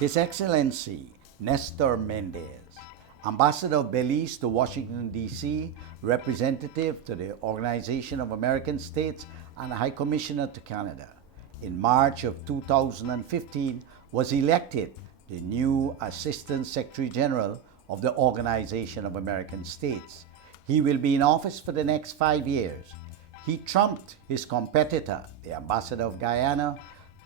His Excellency Nestor Mendez, Ambassador of Belize to Washington, D.C., Representative to the Organization of American States, and High Commissioner to Canada, in March of 2015 was elected the new Assistant Secretary General of the Organization of American States. He will be in office for the next 5 years. He trumped his competitor, the Ambassador of Guyana,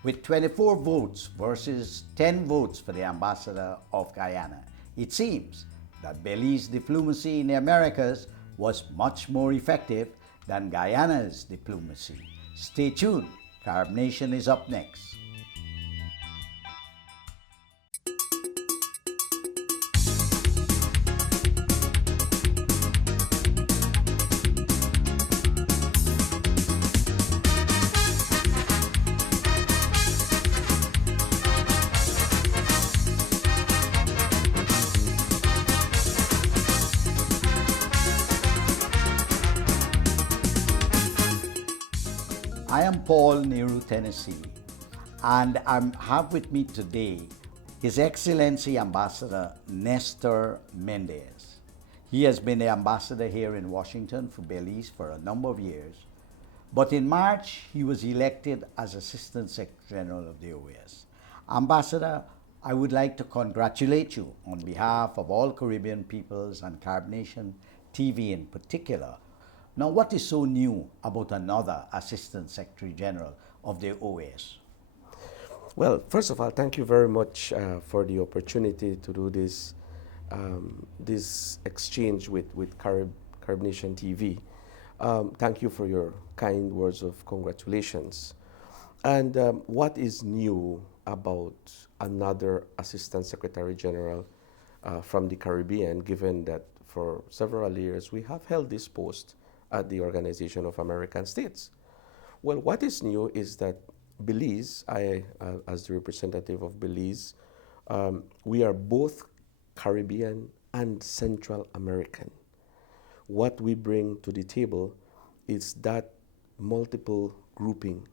with 24 votes versus 10 votes for the Ambassador of Guyana. It seems that Belize diplomacy in the Americas was much more effective than Guyana's diplomacy. Stay tuned. Carib Nation is up next. I am Paul, Nehru, Tennessee, and I have with me today His Excellency Ambassador Nestor Mendez. He has been the ambassador here in Washington for Belize for a number of years, but in March he was elected as Assistant Secretary General of the OAS. Ambassador, I would like to congratulate you on behalf of all Caribbean peoples and Carib Nation TV in particular. Now, what is so new about another Assistant Secretary General of the OAS? Well, first of all, thank you very much for the opportunity to do this this exchange with Carib Nation TV. Thank you for your kind words of congratulations. And what is new about another Assistant Secretary General from the Caribbean, given that for several years we have held this post at the Organization of American States? Well, what is new is that Belize, as the representative of Belize, we are both Caribbean and Central American. What we bring to the table is that multiple grouping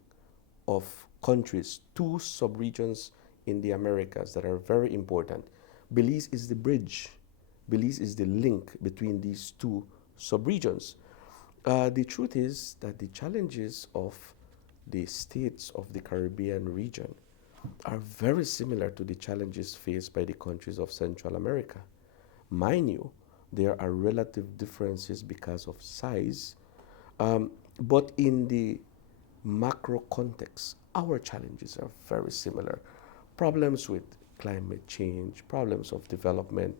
of countries, two subregions in the Americas that are very important. Belize is the bridge. Belize is the link between these two subregions. The truth is that the challenges of the states of the Caribbean region are very similar to the challenges faced by the countries of Central America. Mind you, there are relative differences because of size, but in the macro context, our challenges are very similar. Problems with climate change, problems of development,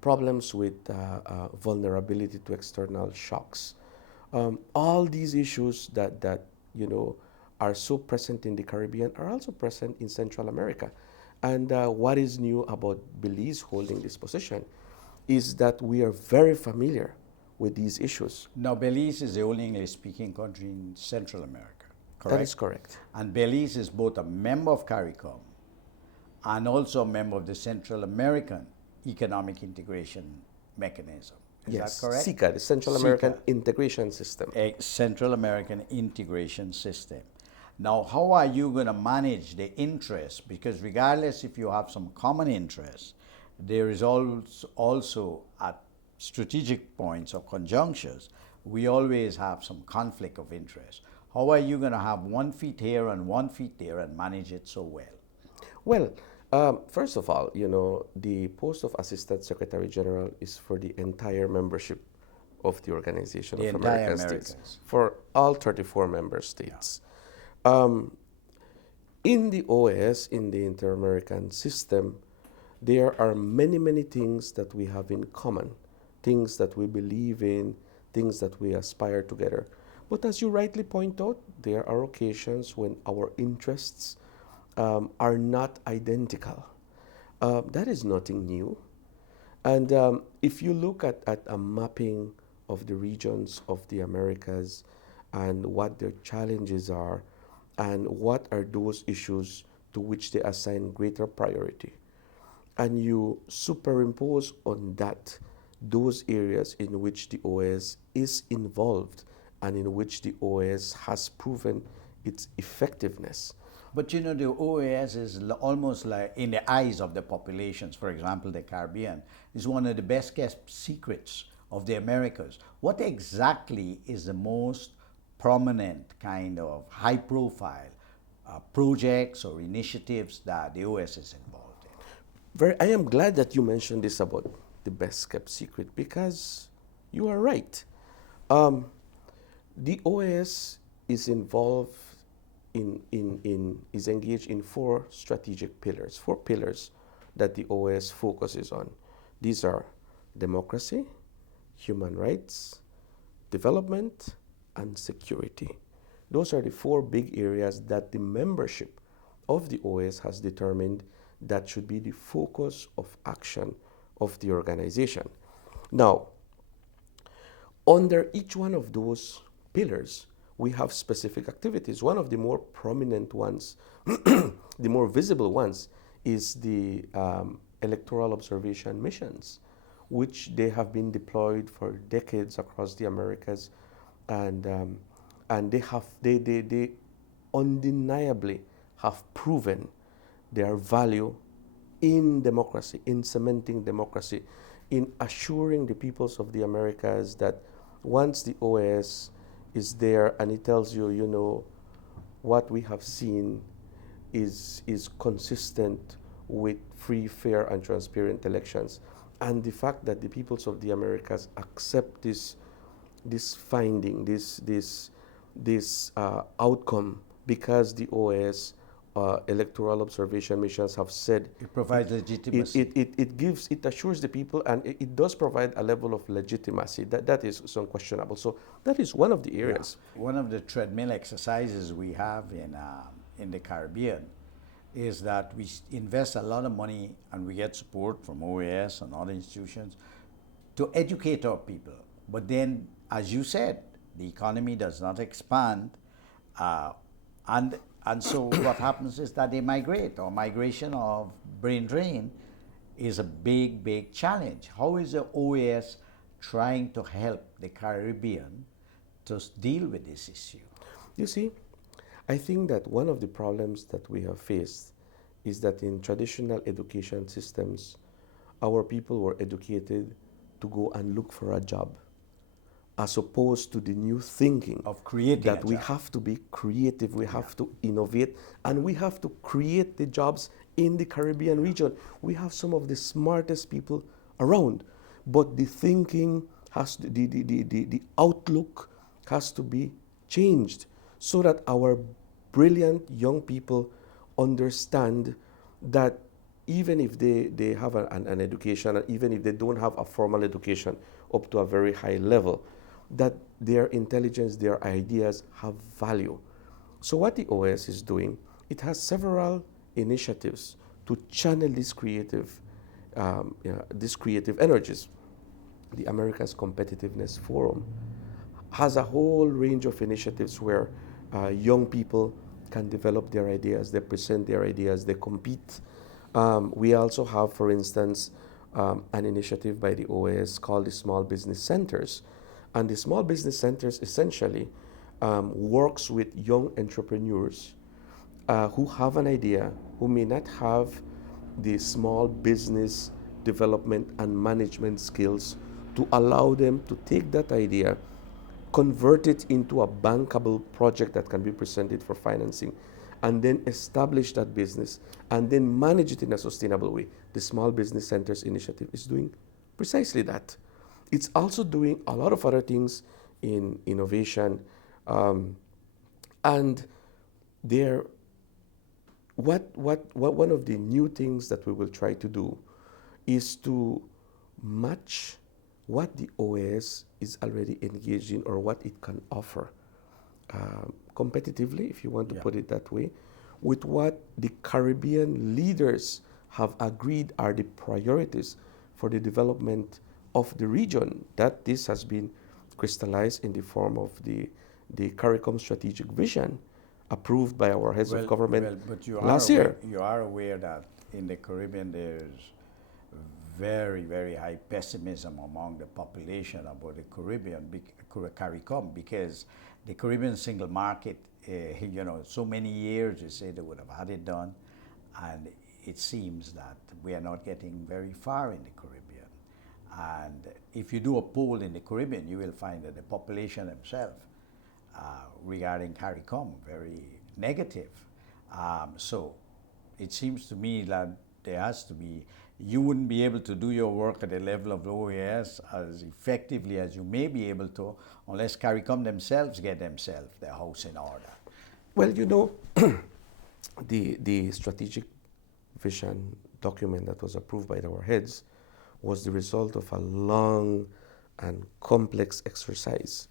problems with vulnerability to external shocks. All these issues that are so present in the Caribbean are also present in Central America. And what is new about Belize holding this position is that we are very familiar with these issues. Now, Belize is the only English-speaking country in Central America, correct? That is correct. And Belize is both a member of CARICOM and also a member of the Central American Economic Integration Mechanism. Is Yes, that correct? CICA, the Central American Integration System. A Central American Integration System. Now, how are you going to manage the interests? Because regardless if you have some common interests, there is also at strategic points or conjunctures, we always have some conflict of interest. How are you going to have 1 feet here and 1 feet there and manage it so well? Well, first of all, the post of Assistant Secretary General is for the entire membership of the Organization of American States, for all 34 member states. In the OAS, in the Inter-American system, there are many, many things that we have in common, things that we believe in, things that we aspire together. But as you rightly point out, there are occasions when our interests are not identical. That is nothing new. And if you look at a mapping of the regions of the Americas and what their challenges are and what are those issues to which they assign greater priority, and you superimpose on that those areas in which the OAS is involved and in which the OAS has proven its effectiveness, But you know, the OAS is almost like, in the eyes of the populations, for example, the Caribbean, is one of the best kept secrets of the Americas. What exactly is the most prominent kind of high profile projects or initiatives that the OAS is involved in? I am glad that you mentioned this about the best kept secret because you are right. Um, the OAS is involved is engaged in four pillars that the OAS focuses on. These are democracy, human rights, development, and security. Those are the four big areas that the membership of the OAS has determined that should be the focus of action of the organization. Now, under each one of those pillars, we have specific activities. One of the more prominent ones, the more visible ones, is the electoral observation missions, which they have been deployed for decades across the Americas, and they undeniably have proven their value in democracy, in cementing democracy, in assuring the peoples of the Americas that once the OAS is there and it tells you, you know, what we have seen is consistent with free, fair, and transparent elections. And the fact that the peoples of the Americas accept this finding, this outcome, because the OAS electoral observation missions have said It provides legitimacy. it assures the people, and it does provide a level of legitimacy that is unquestionable. So that is one of the areas. Yeah. One of the treadmill exercises we have in the Caribbean is that we invest a lot of money and we get support from OAS and other institutions to educate our people. But then, as you said, the economy does not expand, and so what happens is that they migrate, or migration of brain drain is a big challenge. How is the OAS trying to help the Caribbean to deal with this issue? You see, I think that one of the problems that we have faced is that in traditional education systems, our people were educated to go and look for a job, as opposed to the new thinking of creating that we have to be creative, we have to innovate, and we have to create the jobs in the Caribbean region. We have some of the smartest people around, but the thinking has to, the outlook has to be changed so that our brilliant young people understand that even if they have an education, and even if they don't have a formal education up to a very high level, that their intelligence, their ideas have value. So what the OAS is doing, it has several initiatives to channel these creative energies. The Americas Competitiveness Forum has a whole range of initiatives where young people can develop their ideas, they present their ideas, they compete. We also have, for instance, an initiative by the OAS called the Small Business Centers. And the Small Business Centers essentially works with young entrepreneurs who have an idea, who may not have the small business development and management skills, to allow them to take that idea, convert it into a bankable project that can be presented for financing, and then establish that business and then manage it in a sustainable way. The Small Business Centers Initiative is doing precisely that. It's also doing a lot of other things in innovation, and there. What one of the new things that we will try to do is to match what the OAS is already engaged in, or what it can offer competitively, if you want to put it that way, with what the Caribbean leaders have agreed are the priorities for the development of the region. That this has been crystallized in the form of the CARICOM strategic vision approved by our heads of government last year. You are aware that in the Caribbean there's very high pessimism among the population about the CARICOM, because the Caribbean single market so many years they say they would have had it done, and it seems that we are not getting very far in the Caribbean. And if you do a poll in the Caribbean, you will find that the population themselves regarding CARICOM very negative. So it seems to me that there has to be, you wouldn't be able to do your work at the level of the OAS as effectively as you may be able to unless CARICOM themselves get themselves their house in order. Well, the strategic vision document that was approved by our heads was the result of a long and complex exercise.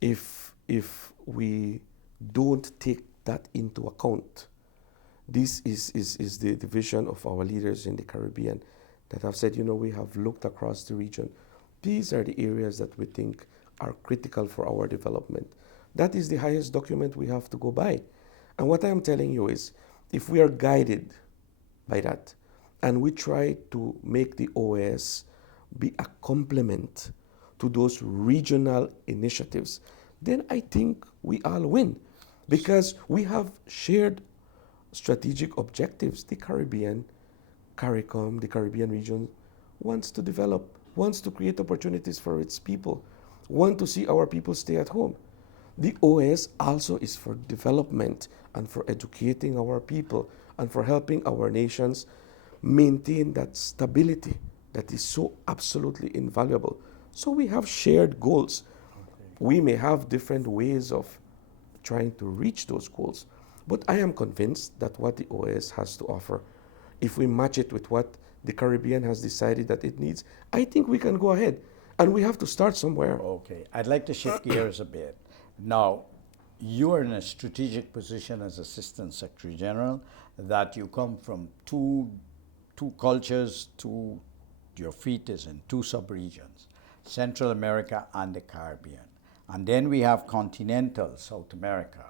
If we don't take that into account, this is the vision of our leaders in the Caribbean that have said, we have looked across the region. These are the areas that we think are critical for our development. That is the highest document we have to go by. And what I am telling you is, if we are guided by that, and we try to make the OAS be a complement to those regional initiatives, then I think we all win, because we have shared strategic objectives. The Caribbean, CARICOM, the Caribbean region wants to develop, wants to create opportunities for its people, want to see our people stay at home. The OAS also is for development and for educating our people and for helping our nations maintain that stability that is so absolutely invaluable. So we have shared goals. We may have different ways of trying to reach those goals, but I am convinced that what the OAS has to offer, if we match it with what the Caribbean has decided that it needs, I think we can go ahead. And we have to start somewhere. Okay, I'd like to shift gears a bit. Now, you are in a strategic position as Assistant Secretary General, that you come from two cultures, your feet is in two sub-regions, Central America and the Caribbean. And then we have continental South America,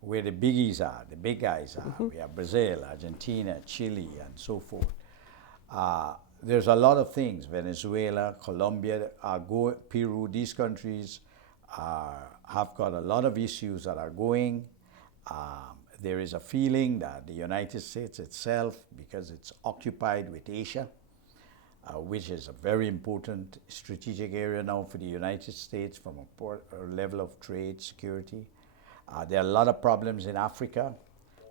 where the biggies are, the big guys are. Mm-hmm. We have Brazil, Argentina, Chile, and so forth. There's a lot of things, Venezuela, Colombia, Peru, these countries have got a lot of issues that are going. There is a feeling that the United States itself, because it's occupied with Asia, which is a very important strategic area now for the United States from a level of trade, security. There are a lot of problems in Africa.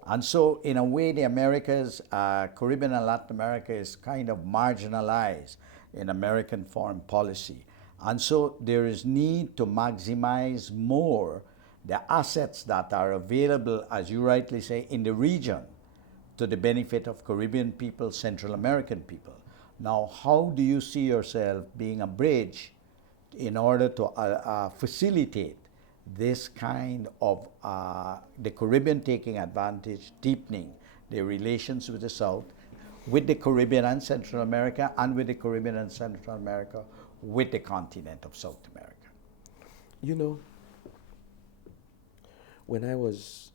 And so, in a way, the Americas, Caribbean and Latin America is kind of marginalized in American foreign policy. And so, there is need to maximize more the assets that are available, as you rightly say, in the region to the benefit of Caribbean people, Central American people. Now, how do you see yourself being a bridge in order to facilitate this kind of the Caribbean taking advantage, deepening the relations with the South, with the Caribbean and Central America, and with the Caribbean and Central America, with the continent of South America? When I was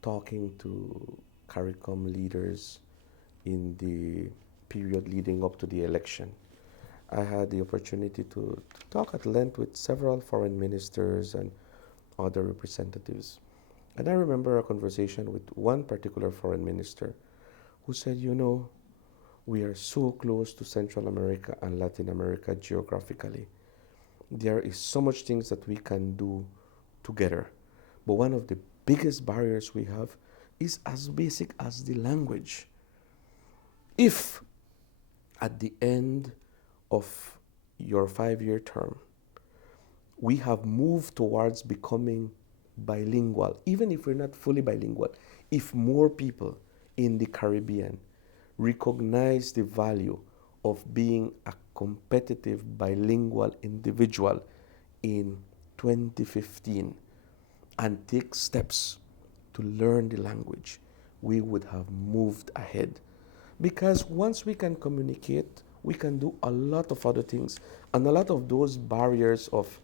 talking to CARICOM leaders in the period leading up to the election, I had the opportunity to talk at length with several foreign ministers and other representatives. And I remember a conversation with one particular foreign minister who said, we are so close to Central America and Latin America geographically. There is so much things that we can do together. But one of the biggest barriers we have is as basic as the language. If at the end of your 5-year term, we have moved towards becoming bilingual, even if we're not fully bilingual, if more people in the Caribbean recognize the value of being a competitive bilingual individual in 2015 and take steps to learn the language, we would have moved ahead. Because once we can communicate, we can do a lot of other things. And a lot of those barriers of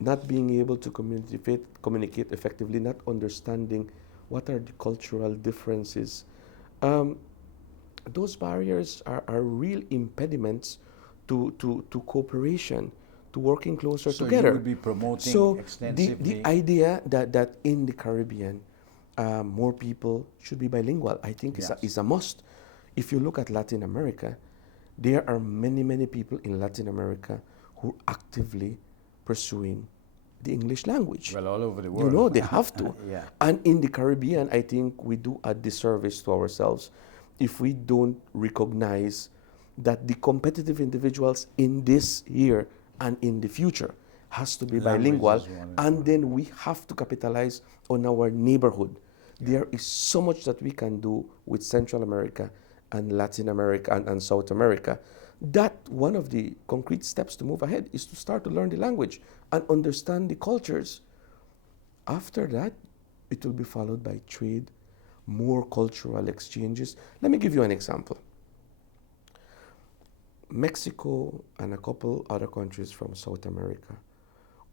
not being able to communicate effectively, not understanding what are the cultural differences, those barriers are real impediments to cooperation, to working closer So together. you would be promoting So extensively. the idea that in the Caribbean, more people should be bilingual, I think Yes. is a must. If you look at Latin America, there are many people in Latin America who are actively pursuing the English language. Well, all over the You world. know, they have to. Yeah. And in the Caribbean, I think we do a disservice to ourselves if we don't recognize that the competitive individuals in this year and in the future has to be Language bilingual, is one as and well. then we have to capitalize on our neighborhood. There is so much that we can do with Central America and Latin America and South America, that one of the concrete steps to move ahead is to start to learn the language and understand the cultures. After that, it will be followed by trade, more cultural exchanges. Let me give you an example. Mexico and a couple other countries from South America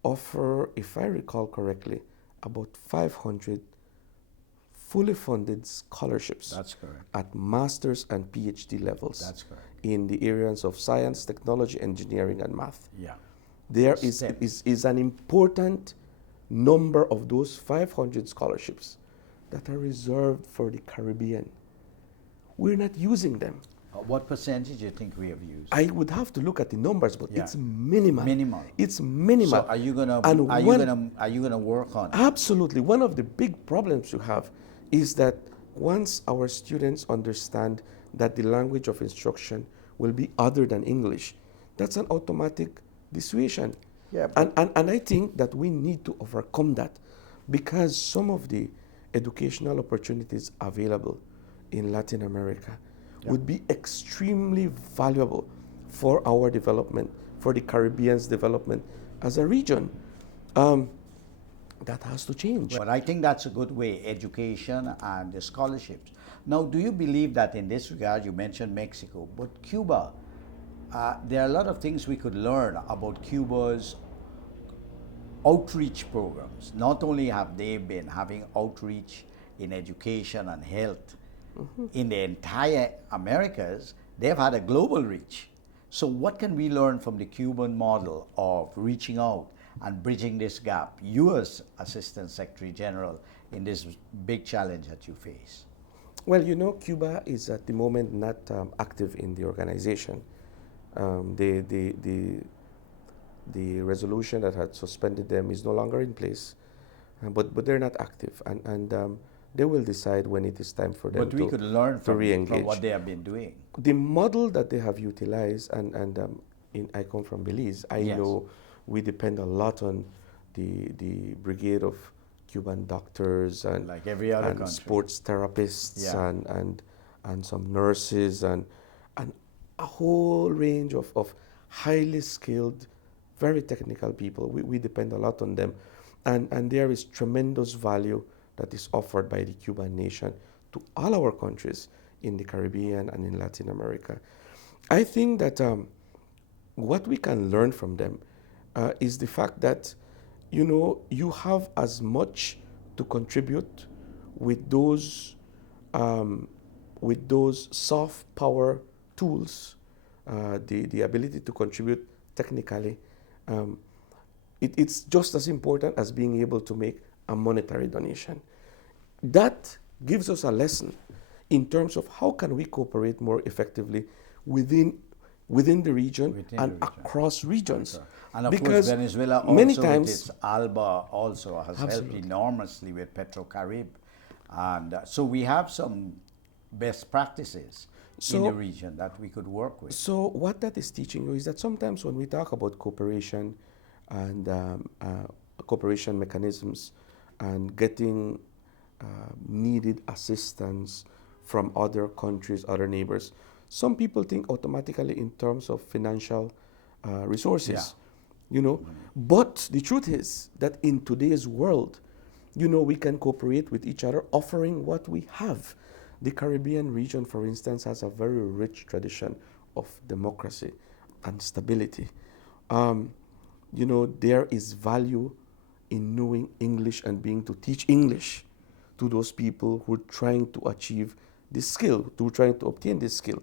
offer, if I recall correctly, about 500 fully funded scholarships. That's correct. At master's and PhD levels. That's correct. In the areas of science, technology, engineering, and math. Yeah. There STEM. is an important number of those 500 scholarships that are reserved for the Caribbean. We're not using them. What percentage do you think we have used? I would have to look at the numbers, but Yeah. it's minimal. Minimal. It's minimal. So are you gonna And are you gonna work on it? Absolutely. One of the big problems you have is that once our students understand that the language of instruction will be other than English, that's an automatic dissuasion. Yeah, And I think that we need to overcome that, because some of the educational opportunities available in Latin America would be extremely valuable for our development, for the Caribbean's development as a region. That has to change. But I think that's a good way, education and the scholarships. Now, do you believe that in this regard, you mentioned Mexico, but Cuba, there are a lot of things we could learn about Cuba's outreach programs. Not only have they been having outreach in education and health in the entire Americas, they've had a global reach. So what can we learn from the Cuban model of reaching out and bridging this gap, you as Assistant Secretary General, in this big challenge that you face? Well, you know, Cuba is at the moment not active in the organization. The resolution that had suspended them is no longer in place, but they're not active, and they will decide when it is time for them But we could learn from re-engage. what they have been doing. The model that they have utilized, I come from Belize, I Yes. know we depend a lot on the brigade of Cuban doctors and, Like every other and country. sports therapists Yeah. and some nurses and a whole range of highly skilled, very technical people. We depend a lot on them. And there is tremendous value that is offered by the Cuban nation to all our countries in the Caribbean and in Latin America. I think that what we can learn from them is the fact that, you know, you have as much to contribute with those soft power tools, the ability to contribute technically. It's just as important as being able to make a monetary donation. That gives us a lesson in terms of how can we cooperate more effectively within the region across regions. And of because course, Venezuela also many with times its ALBA also has helped enormously with PetroCarib. And so we have some best practices in the region that we could work with. So what that is teaching you is that sometimes when we talk about cooperation and cooperation mechanisms and getting needed assistance from other countries, other neighbors, some people think automatically in terms of financial resources, you know. But the truth is that in today's world, you know, we can cooperate with each other, offering what we have. The Caribbean region, for instance, has a very rich tradition of democracy and stability. You know, there is value in knowing English and being to teach English to those people who are trying to achieve this skill, trying to obtain this skill.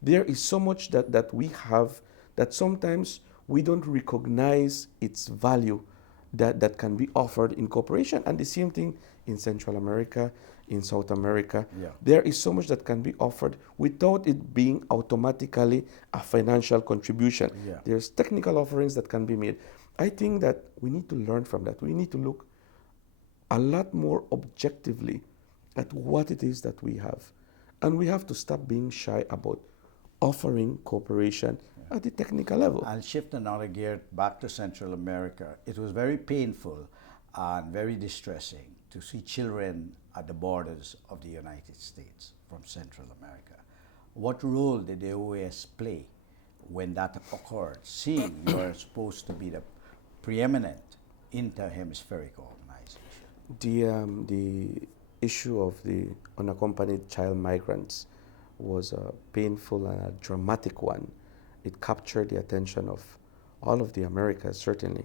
There is so much that we have that sometimes we don't recognize its value that can be offered in cooperation. And the same thing in Central America, in South America. Yeah. There is so much that can be offered without it being automatically a financial contribution. Yeah. There's technical offerings that can be made. I think that we need to learn from that. We need to look a lot more objectively at what it is that we have. And we have to stop being shy about offering cooperation at the technical level. I'll shift another gear back to Central America. It was very painful and very distressing to see children at the borders of the United States from Central America. What role did the OAS play when that occurred, seeing you are supposed to be the preeminent inter-hemispheric organization? The issue of the unaccompanied child migrants was a painful and a dramatic one. It captured the attention of all of the Americas, certainly.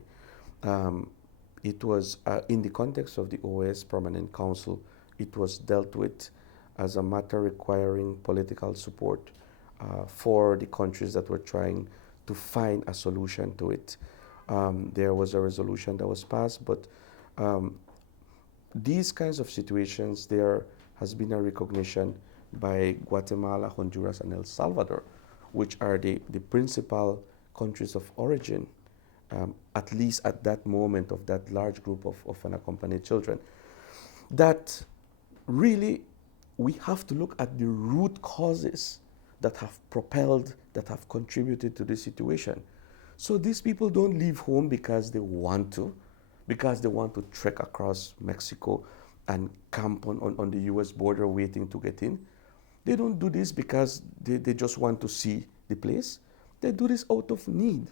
It was, in the context of the OAS Permanent Council, it was dealt with as a matter requiring political support for the countries that were trying to find a solution to it. There was a resolution that was passed, but these kinds of situations, there has been a recognition by Guatemala, Honduras, and El Salvador, which are the principal countries of origin, at least at that moment of that large group of unaccompanied children, that really we have to look at the root causes that have propelled, that have contributed to this situation. So these people don't leave home because they want to trek across Mexico and camp on the US border waiting to get in. They don't do this because they just want to see the place. They do this out of need.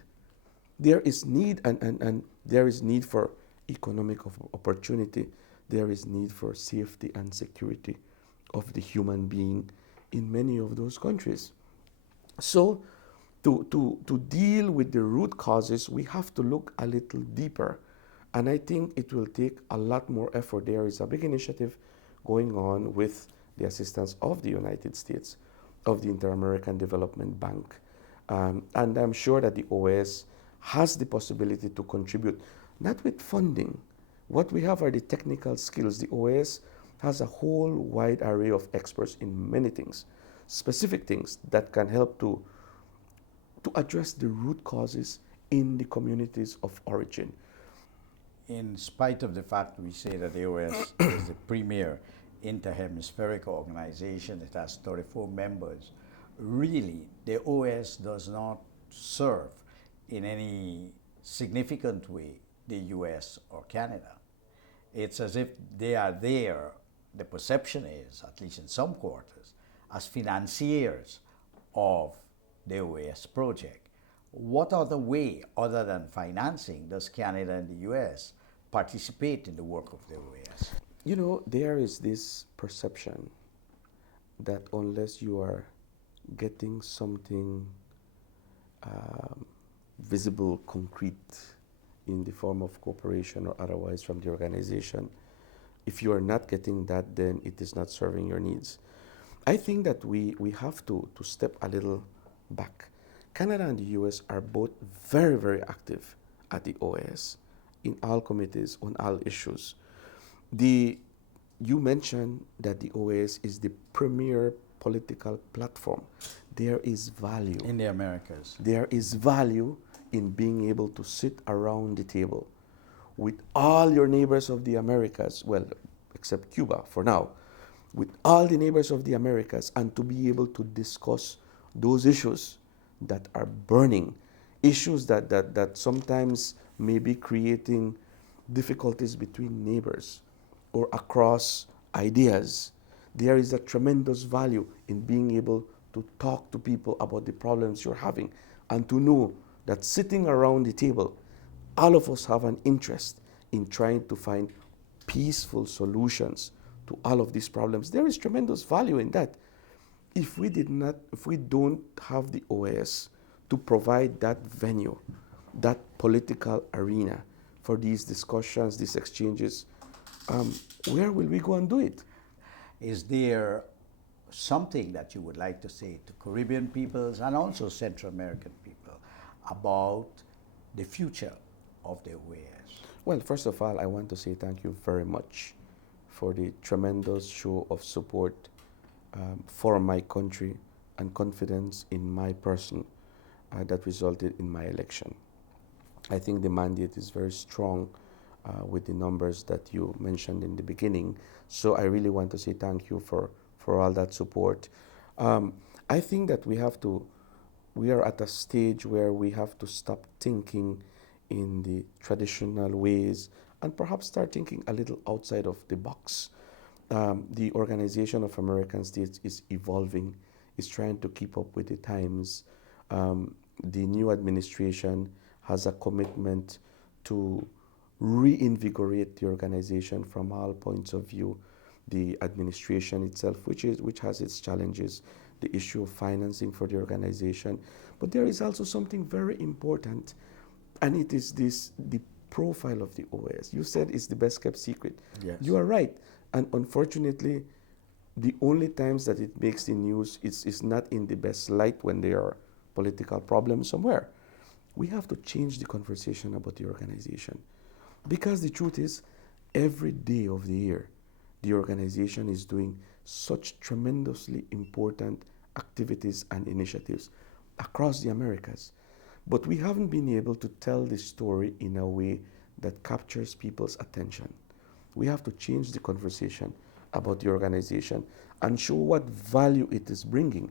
There is need, and there is need for economic opportunity. There is need for safety and security of the human being in many of those countries. So to deal with the root causes, we have to look a little deeper. And I think it will take a lot more effort. There is a big initiative going on with the assistance of the United States, of the Inter-American Development Bank. And I'm sure that the OAS has the possibility to contribute, not with funding. What we have are the technical skills. The OAS has a whole wide array of experts in many things, specific things that can help to address the root causes in the communities of origin. In spite of the fact we say that the OAS is the premier inter-hemispheric organization, it has 34 members, really the OAS does not serve in any significant way the US or Canada. It's as if they are there, the perception is, at least in some quarters, as financiers of the OAS project. What other way, other than financing, does Canada and the US participate in the work of the OAS? You know, there is this perception that unless you are getting something visible, concrete, in the form of cooperation or otherwise from the organization, if you are not getting that, then it is not serving your needs. I think that we have to step a little back. Canada and the US are both very, very active at the OAS in all committees on all issues. You mentioned that the OAS is the premier political platform. There is value. In the Americas. There is value in being able to sit around the table with all your neighbors of the Americas, well, except Cuba for now, with all the neighbors of the Americas, and to be able to discuss those issues that are burning, issues that sometimes may be creating difficulties between neighbors or across ideas. There is a tremendous value in being able to talk to people about the problems you're having and to know that sitting around the table, all of us have an interest in trying to find peaceful solutions to all of these problems. There is tremendous value in that. If we don't have the OAS to provide that venue, that political arena for these discussions, these exchanges, where will we go and do it? Is there something that you would like to say to Caribbean peoples and also Central American people about the future of the OAS? Well, first of all, I want to say thank you very much for the tremendous show of support for my country and confidence in my person that resulted in my election. I think the mandate is very strong with the numbers that you mentioned in the beginning. So I really want to say thank you for all that support. I think that we are at a stage where we have to stop thinking in the traditional ways and perhaps start thinking a little outside of the box. The Organization of American States is evolving, is trying to keep up with the times. The new administration has a commitment to reinvigorate the organization from all points of view. The administration itself, which has its challenges, the issue of financing for the organization. But there is also something very important, and it is the profile of the OAS. You said it's the best kept secret. Yes. You are right. And unfortunately, the only times that it makes the news is not in the best light when there are political problems somewhere. We have to change the conversation about the organization. Because the truth is, every day of the year, the organization is doing such tremendously important activities and initiatives across the Americas. But we haven't been able to tell the story in a way that captures people's attention. We have to change the conversation about the organization and show what value it is bringing.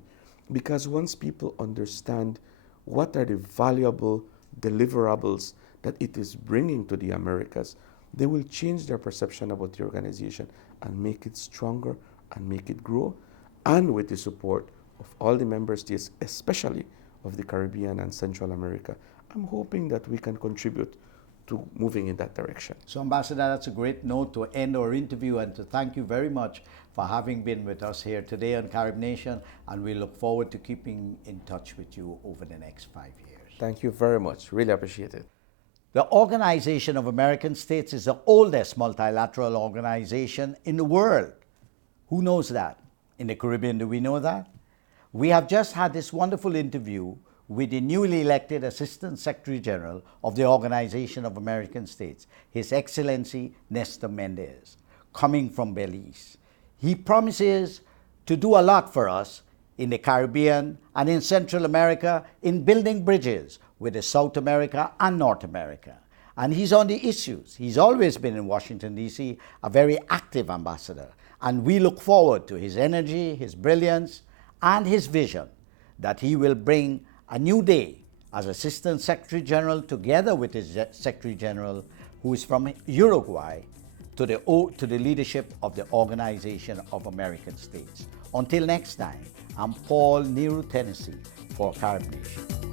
Because once people understand what are the valuable deliverables that it is bringing to the Americas, they will change their perception about the organization and make it stronger and make it grow, and with the support of all the member states, especially of the Caribbean and Central America. I'm hoping that we can contribute to moving in that direction. So, Ambassador, that's a great note to end our interview, and to thank you very much for having been with us here today on Carib Nation, and we look forward to keeping in touch with you over the next 5 years. Thank you very much. Really appreciate it. The Organization of American States is the oldest multilateral organization in the world. Who knows that? In the Caribbean, do we know that? We have just had this wonderful interview with the newly elected Assistant Secretary General of the Organization of American States, His Excellency Nestor Mendez, coming from Belize. He promises to do a lot for us in the Caribbean and in Central America in building bridges with South America and North America. And he's on the issues. He's always been in Washington, D.C., a very active ambassador. And we look forward to his energy, his brilliance, and his vision that he will bring a new day as Assistant Secretary General, together with his Secretary General, who is from Uruguay, to the leadership of the Organization of American States. Until next time, I'm Paul Nehru, Tennessee, for Carib Nation.